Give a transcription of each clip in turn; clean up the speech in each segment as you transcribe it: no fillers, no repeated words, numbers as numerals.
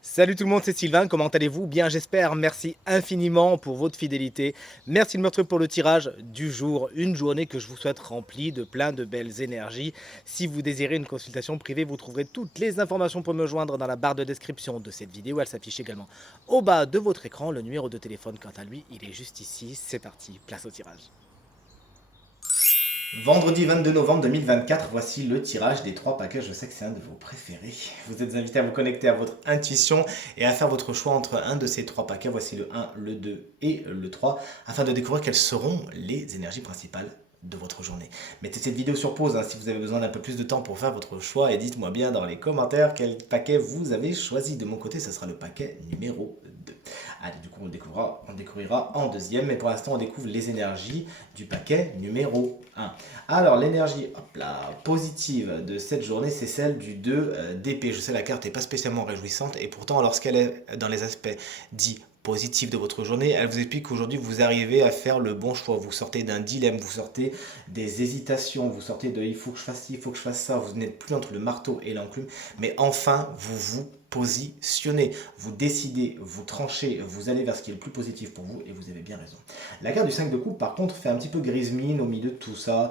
Salut tout le monde, c'est Sylvain, comment allez-vous? Bien j'espère, merci infiniment pour votre fidélité. Merci de me retrouver pour le tirage du jour, une journée que je vous souhaite remplie de plein de belles énergies. Si vous désirez une consultation privée, vous trouverez toutes les informations pour me joindre dans la barre de description de cette vidéo. Elle s'affiche également au bas de votre écran. Le numéro de téléphone, quant à lui, il est juste ici. C'est parti, place au tirage. Vendredi 22 novembre 2024, voici le tirage des 3 paquets. Je sais que c'est un de vos préférés. Vous êtes invité à vous connecter à votre intuition et à faire votre choix entre un de ces 3 paquets. Voici le 1, le 2 et le 3, afin de découvrir quelles seront les énergies principales de votre journée. Mettez cette vidéo sur pause si vous avez besoin d'un peu plus de temps pour faire votre choix et dites-moi bien dans les commentaires quel paquet vous avez choisi. De mon côté, ce sera le paquet numéro 2. Allez, du coup, on découvrira en deuxième, mais pour l'instant, on découvre les énergies du paquet numéro 1. Alors, l'énergie positive de cette journée, c'est celle du 2 d'épée. Je sais, la carte n'est pas spécialement réjouissante, et pourtant, lorsqu'elle est dans les aspects dits positifs de votre journée, elle vous explique qu'aujourd'hui, vous arrivez à faire le bon choix. Vous sortez d'un dilemme, vous sortez des hésitations, vous sortez de il faut que je fasse ci, il faut que je fasse ça. Vous n'êtes plus entre le marteau et l'enclume, mais enfin, vous positionnez, vous décidez, vous tranchez, vous allez vers ce qui est le plus positif pour vous et vous avez bien raison. La carte du 5 de coupe par contre fait un petit peu grise mine au milieu de tout ça,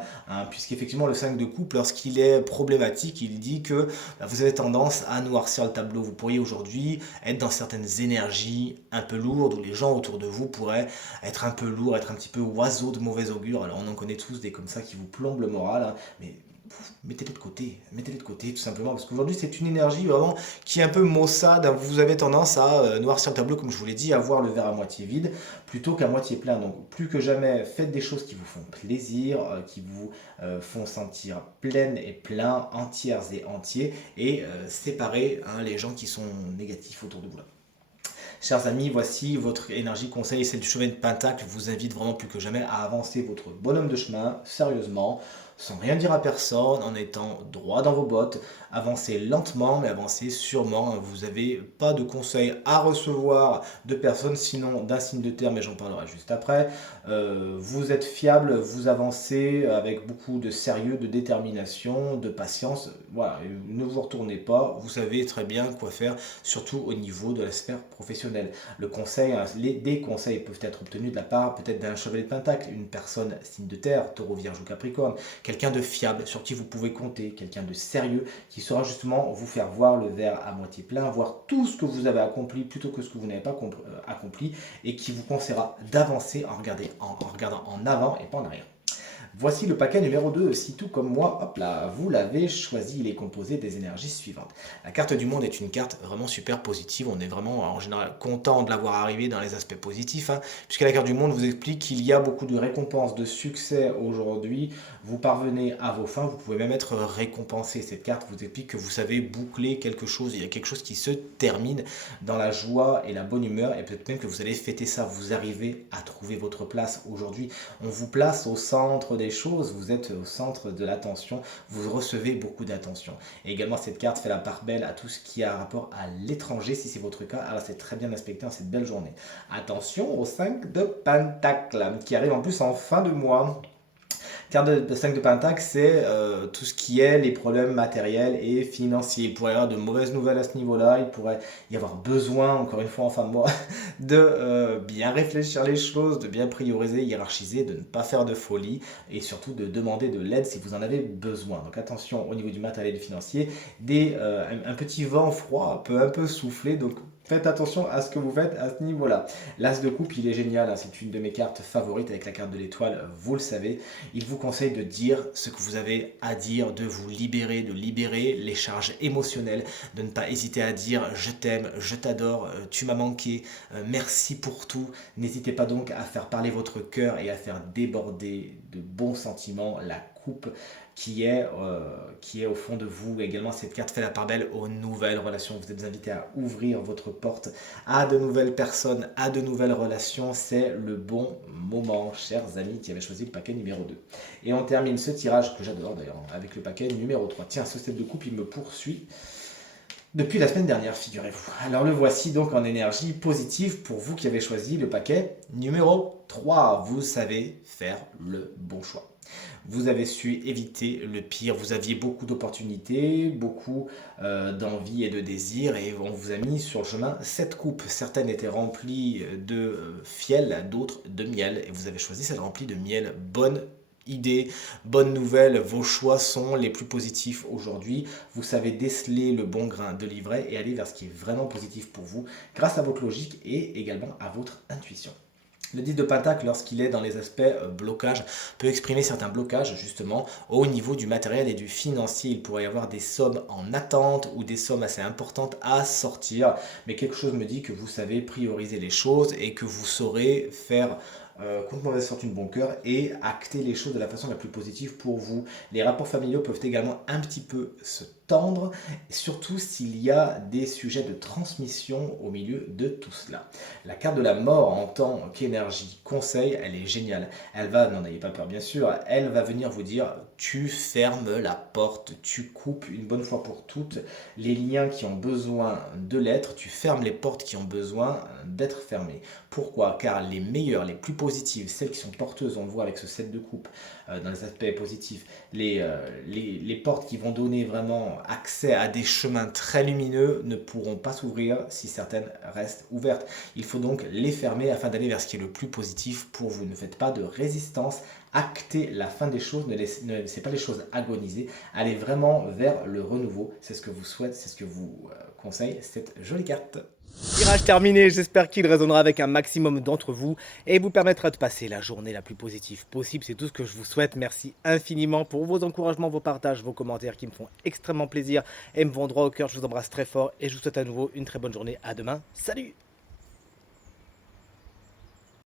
puisqu'effectivement le 5 de coupe lorsqu'il est problématique, il dit que vous avez tendance à noircir le tableau. Vous pourriez aujourd'hui être dans certaines énergies un peu lourdes où les gens autour de vous pourraient être un peu lourds, être un petit peu oiseaux de mauvais augure. Alors on en connaît tous des comme ça qui vous plombent le moral, mais mettez-les de côté tout simplement, parce qu'aujourd'hui c'est une énergie vraiment qui est un peu maussade. Vous avez tendance à noircir le tableau, comme je vous l'ai dit, à voir le verre à moitié vide plutôt qu'à moitié plein. Donc plus que jamais, faites des choses qui vous font plaisir, qui vous font sentir pleine et plein, entières et entiers, et séparez les gens qui sont négatifs autour de vous là. Chers amis, voici votre énergie conseil, celle du chemin de Pentacle vous invite vraiment plus que jamais à avancer votre bonhomme de chemin sérieusement, sans rien dire à personne, en étant droit dans vos bottes. Avancez lentement, mais avancez sûrement. Vous n'avez pas de conseils à recevoir de personnes, sinon d'un signe de terre, mais j'en parlerai juste après. Vous êtes fiable, vous avancez avec beaucoup de sérieux, de détermination, de patience. Voilà, ne vous retournez pas, vous savez très bien quoi faire, surtout au niveau de la sphère professionnelle. Le conseil, des conseils peuvent être obtenus de la part peut-être d'un chevalier de Pentacle, une personne signe de terre, taureau, vierge ou capricorne, quelqu'un de fiable sur qui vous pouvez compter, quelqu'un de sérieux qui saura justement vous faire voir le verre à moitié plein, voir tout ce que vous avez accompli plutôt que ce que vous n'avez pas accompli, et qui vous conseillera d'avancer en regardant en avant et pas en arrière. Voici le paquet numéro 2. Si tout comme moi, hop là, vous l'avez choisi, il est composé des énergies suivantes. La carte du monde est une carte vraiment super positive. On est vraiment en général content de l'avoir arrivé dans les aspects positifs, puisque la carte du monde vous explique qu'il y a beaucoup de récompenses, de succès aujourd'hui. Vous parvenez à vos fins, vous pouvez même être récompensé. Cette carte vous explique que vous savez boucler quelque chose. Il y a quelque chose qui se termine dans la joie et la bonne humeur, et peut-être même que vous allez fêter ça. Vous arrivez à trouver votre place aujourd'hui. On vous place au centre des choses, vous êtes au centre de l'attention, vous recevez beaucoup d'attention. Et également, cette carte fait la part belle à tout ce qui a rapport à l'étranger, si c'est votre cas. Alors, c'est très bien aspecté en cette belle journée. Attention au 5 de Pentacle, qui arrive en plus en fin de mois. Carte de 5 de Pentacle, c'est tout ce qui est les problèmes matériels et financiers. Il pourrait y avoir de mauvaises nouvelles à ce niveau-là. Il pourrait y avoir besoin, encore une fois en fin de mois, de bien réfléchir les choses, de bien prioriser, hiérarchiser, de ne pas faire de folie et surtout de demander de l'aide si vous en avez besoin. Donc attention au niveau du matériel et financier. Un petit vent froid peut un peu souffler, donc faites attention à ce que vous faites à ce niveau-là. L'As de coupe, il est génial, c'est une de mes cartes favorites avec la carte de l'étoile, vous le savez. Il vous conseille de dire ce que vous avez à dire, de vous libérer, de libérer les charges émotionnelles, de ne pas hésiter à dire je t'aime, je t'adore, tu m'as manqué, merci pour tout. N'hésitez pas donc à faire parler votre cœur et à faire déborder de bons sentiments la coupe qui est au fond de vous. Également, cette carte fait la part belle aux nouvelles relations. Vous êtes invité à ouvrir votre porte à de nouvelles personnes, à de nouvelles relations. C'est le bon moment, chers amis, qui avaient choisi le paquet numéro 2. Et on termine ce tirage, que j'adore d'ailleurs, avec le paquet numéro 3. Tiens, ce set de coupe, il me poursuit depuis la semaine dernière, figurez-vous. Alors le voici donc en énergie positive pour vous qui avez choisi le paquet numéro 3. Vous savez faire le bon choix. vous avez su éviter le pire. Vous aviez beaucoup d'opportunités, beaucoup d'envie et de désir, et on vous a mis sur le chemin 7 coupes. Certaines étaient remplies de fiel, d'autres de miel, et vous avez choisi celle remplie de miel. Bonne idée, bonne nouvelle, vos choix sont les plus positifs aujourd'hui. Vous savez déceler le bon grain de livret et aller vers ce qui est vraiment positif pour vous grâce à votre logique et également à votre intuition. Le 10 de Pentacle, lorsqu'il est dans les aspects blocage, peut exprimer certains blocages justement au niveau du matériel et du financier. Il pourrait y avoir des sommes en attente ou des sommes assez importantes à sortir. Mais quelque chose me dit que vous savez prioriser les choses et que vous saurez faire contre mauvaise fortune bon cœur et acter les choses de la façon la plus positive pour vous. Les rapports familiaux peuvent également un petit peu se tendre, surtout s'il y a des sujets de transmission au milieu de tout cela. La carte de la mort en tant qu'énergie conseil, elle est géniale. Elle va, n'en ayez pas peur bien sûr, elle va venir vous dire tu fermes la porte, tu coupes une bonne fois pour toutes les liens qui ont besoin de l'être, tu fermes les portes qui ont besoin d'être fermées. Pourquoi? Car les meilleures, les plus positives, celles qui sont porteuses, on le voit avec ce set de coupe dans les aspects positifs, les portes qui vont donner vraiment accès à des chemins très lumineux ne pourront pas s'ouvrir si certaines restent ouvertes. Il faut donc les fermer afin d'aller vers ce qui est le plus positif pour vous. Ne faites pas de résistance, actez la fin des choses, ne laissez pas les choses agoniser, allez vraiment vers le renouveau. C'est ce que vous souhaite, c'est ce que vous conseille cette jolie carte. Tirage terminé, j'espère qu'il résonnera avec un maximum d'entre vous et vous permettra de passer la journée la plus positive possible. C'est tout ce que je vous souhaite. Merci infiniment pour vos encouragements, vos partages, vos commentaires qui me font extrêmement plaisir et me vont droit au cœur. Je vous embrasse très fort et je vous souhaite à nouveau une très bonne journée. À demain. Salut!